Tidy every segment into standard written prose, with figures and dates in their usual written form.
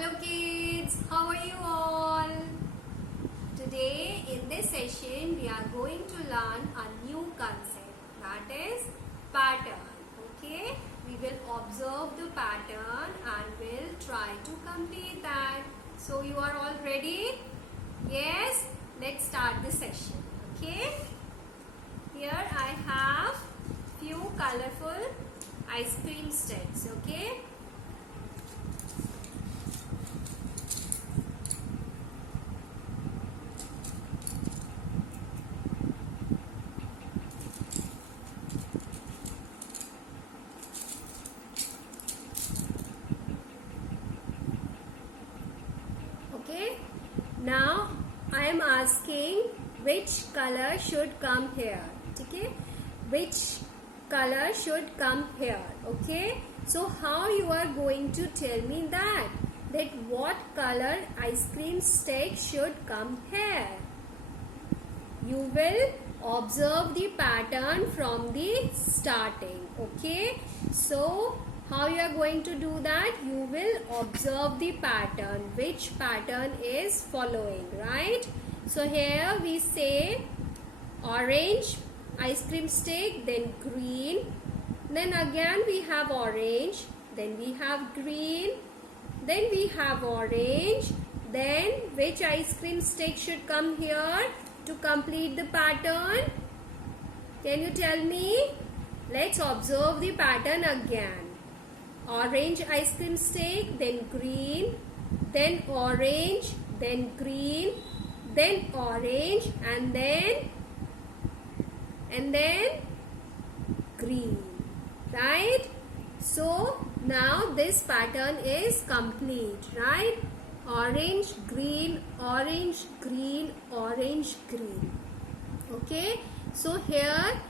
Hello kids, how are you all? Today in this session we are going to learn a new concept, that is pattern. Okay, we will observe the pattern and will try to complete that. So you are all ready? Yes, let's start the session. Okay, here I have few colorful ice cream sticks. Okay, now I am asking which color should come here. Okay, which color should come here. Okay, so how you are going to tell me that what color ice cream stick should come here? You will observe the pattern from the starting. Okay, so how you are going to do that? You will observe the pattern, which pattern is following, right? So here we say orange ice cream stick, then green, then again we have orange, then we have green, then we have orange, then which ice cream stick should come here to complete the pattern? Can you tell me? Let's observe the pattern again. Orange ice cream stick, then green, then orange, then green, then orange, and then green, right? So now this pattern is complete, right? Orange, green, orange, green, orange, green. Okay, so here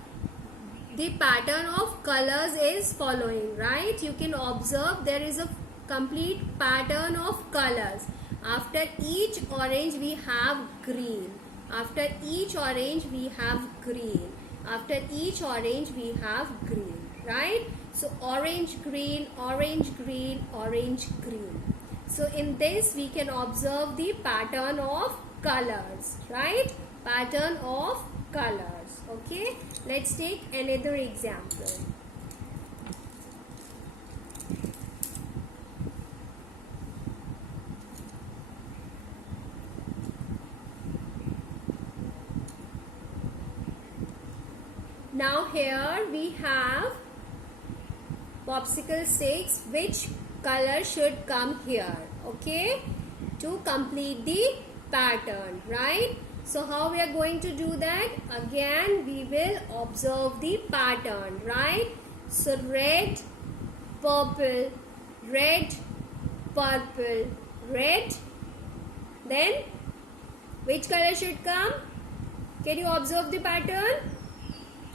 the pattern of colors is following, right? You can observe there is a complete pattern of colors. After each orange we have green. After each orange we have green. After each orange we have green, right? So orange, green, orange, green, orange, green. So in this we can observe the pattern of colors, right? Pattern of colors. Okay, let's take another example. Now here we have popsicle sticks. Which color should come here? Okay, to complete the pattern, right? So how we are going to do that? Again we will observe the pattern, right? So red, purple, red, purple, red. Then which color should come? Can you observe the pattern?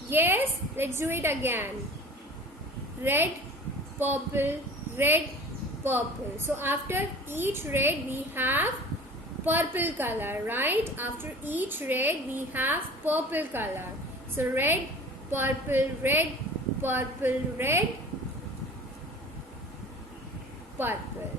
Yes, let's do it again. Red, purple, red, purple. So after each red we have purple color, right? After each red we have purple color. So red, purple, red, purple, red, purple,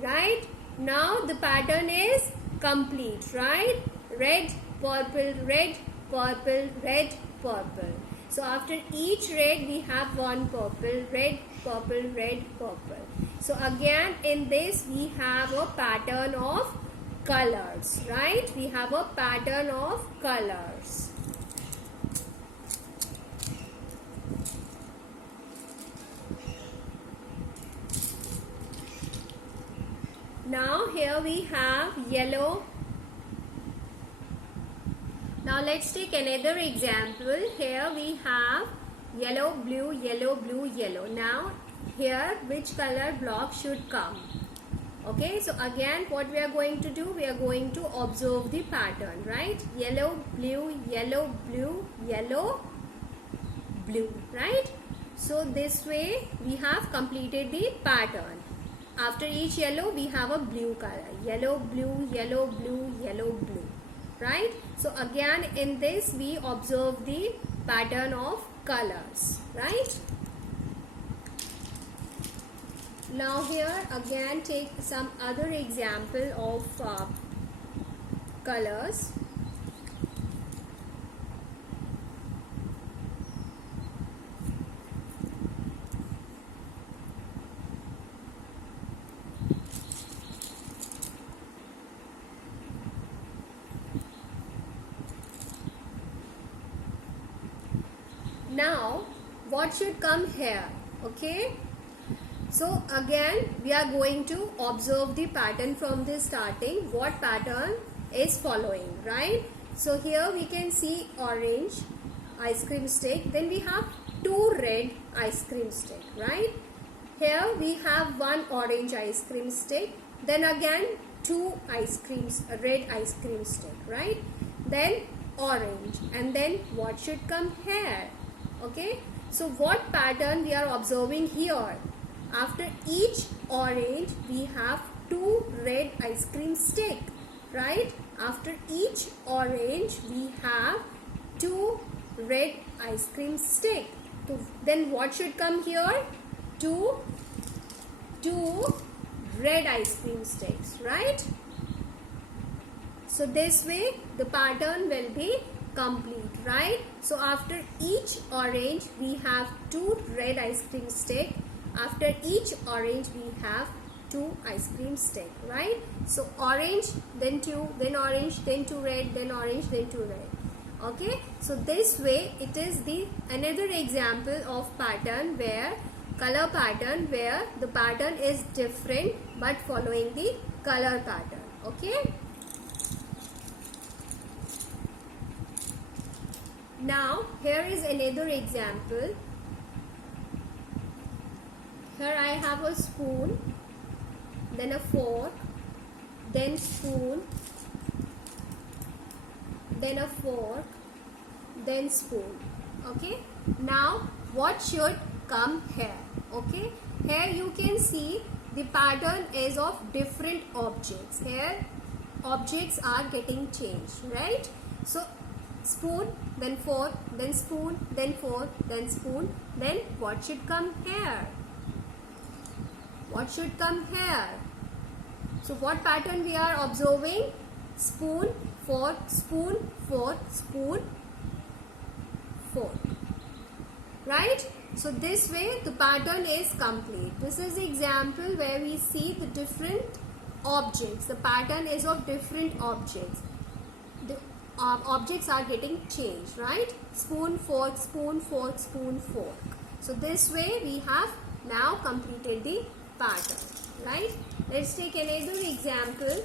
right? Now the pattern is complete, right? Red, purple, red, purple, red, purple. So after each red we have one purple, red, purple, red, purple. So again in this we have a pattern of colors, right? We have a pattern of colors. Now here we have yellow. Now let's take another example. Here we have yellow, blue, yellow, blue, yellow. Now here which color block should come? Okay, so again what we are going to do? We are going to observe the pattern, right? Yellow, blue, yellow, blue, yellow, blue, right? So this way we have completed the pattern. After each yellow we have a blue color. Yellow, blue, yellow, blue, yellow, blue, right? So again in this we observe the pattern of colors, right? Now here again take some other example of colors. Now what should come here? Okay, so again we are going to observe the pattern from the starting. What pattern is following, right? So here we can see orange ice cream stick, then we have two red ice cream stick, right? Here we have one orange ice cream stick, then again two red ice cream stick, right? Then orange, and then what should come here? Okay, so what pattern we are observing here? After each orange we have two red ice cream stick, right? After each orange we have two red ice cream stick. So then what should come here? Two red ice cream sticks, right? So this way the pattern will be complete, right? So after each orange we have two red ice cream stick. After each orange we have two ice cream stick, right? So orange, then two, then orange, then two red, then orange, then two red. Okay, so this way it is the another example of pattern where color pattern where the pattern is different but following the color pattern. Okay, now here is another example. Here I have a spoon, then a fork, then spoon, then a fork, then spoon. Okay, now what should come here? Okay, here you can see the pattern is of different objects. Here objects are getting changed, right? So spoon, then fork, then spoon, then fork, then spoon, then what should come here? What should come here? So what pattern we are observing? Spoon, fork, spoon, fork, spoon, fork, right? So this way the pattern is complete. This is the example where we see the different objects. The pattern is of different objects. The objects are getting changed, right? Spoon, fork, spoon, fork, spoon, fork. So this way we have now completed the pattern, right? Let's take another example.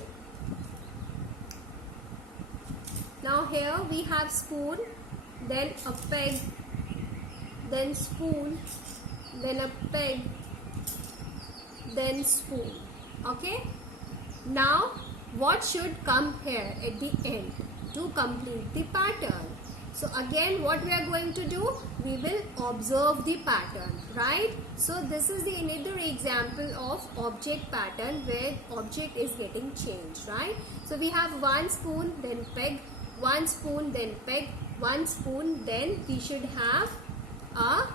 Now here we have spoon, then a peg, then spoon, then a peg, then spoon. Okay, now what should come here at the end to complete the pattern? So again what we are going to do? We will observe the pattern, right? So this is the another example of object pattern where object is getting changed, right? So we have one spoon, then peg, one spoon, then peg, one spoon, then we should have a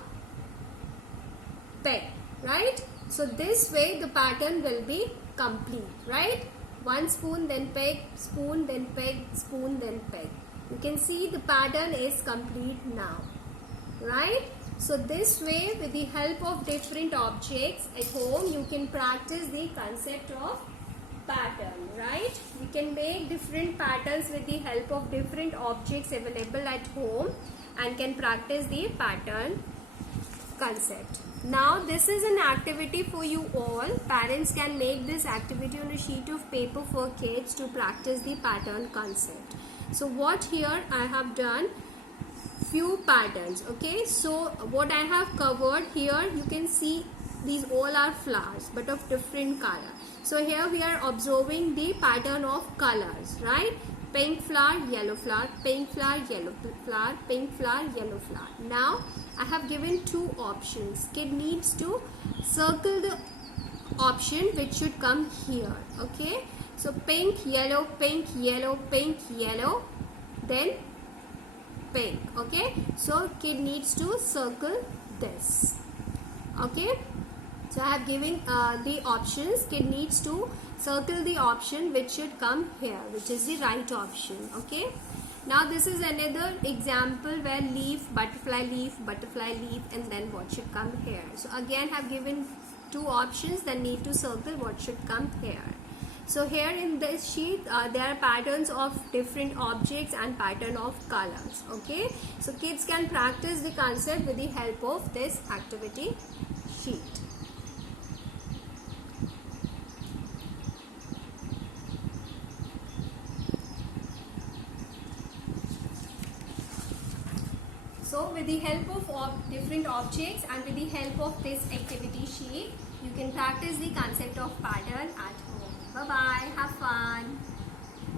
peg, right? So this way the pattern will be complete, right? One spoon, then peg, spoon, then peg, spoon, then peg. You can see the pattern is complete now, right? So this way with the help of different objects at home you can practice the concept of pattern, right? We can make different patterns with the help of different objects available at home and can practice the pattern concept. Now this is an activity for you all. Parents can make this activity on a sheet of paper for kids to practice the pattern concept. So what here I have done few patterns. Okay, so what I have covered here, you can see these all are flowers but of different color. So here we are observing the pattern of colors, right? Pink flower, yellow flower, pink flower, yellow flower, pink flower, yellow flower. Now I have given two options. Kid needs to circle the option which should come here. Okay, so pink, yellow, pink, yellow, pink, yellow, then pink. Okay, so kid needs to circle this. Okay, So I have given the options. Kid needs to circle the option which should come here, which is the right option. Okay. Now this is another example where leaf, butterfly leaf, and then what should come here. So again have given two options, then need to circle what should come here. So here in this sheet there are patterns of different objects and pattern of colors. Okay. So kids can practice the concept with the help of this activity sheet. So with the help of different objects and with the help of this activity sheet, you can practice the concept of pattern at home. Bye bye. Have fun.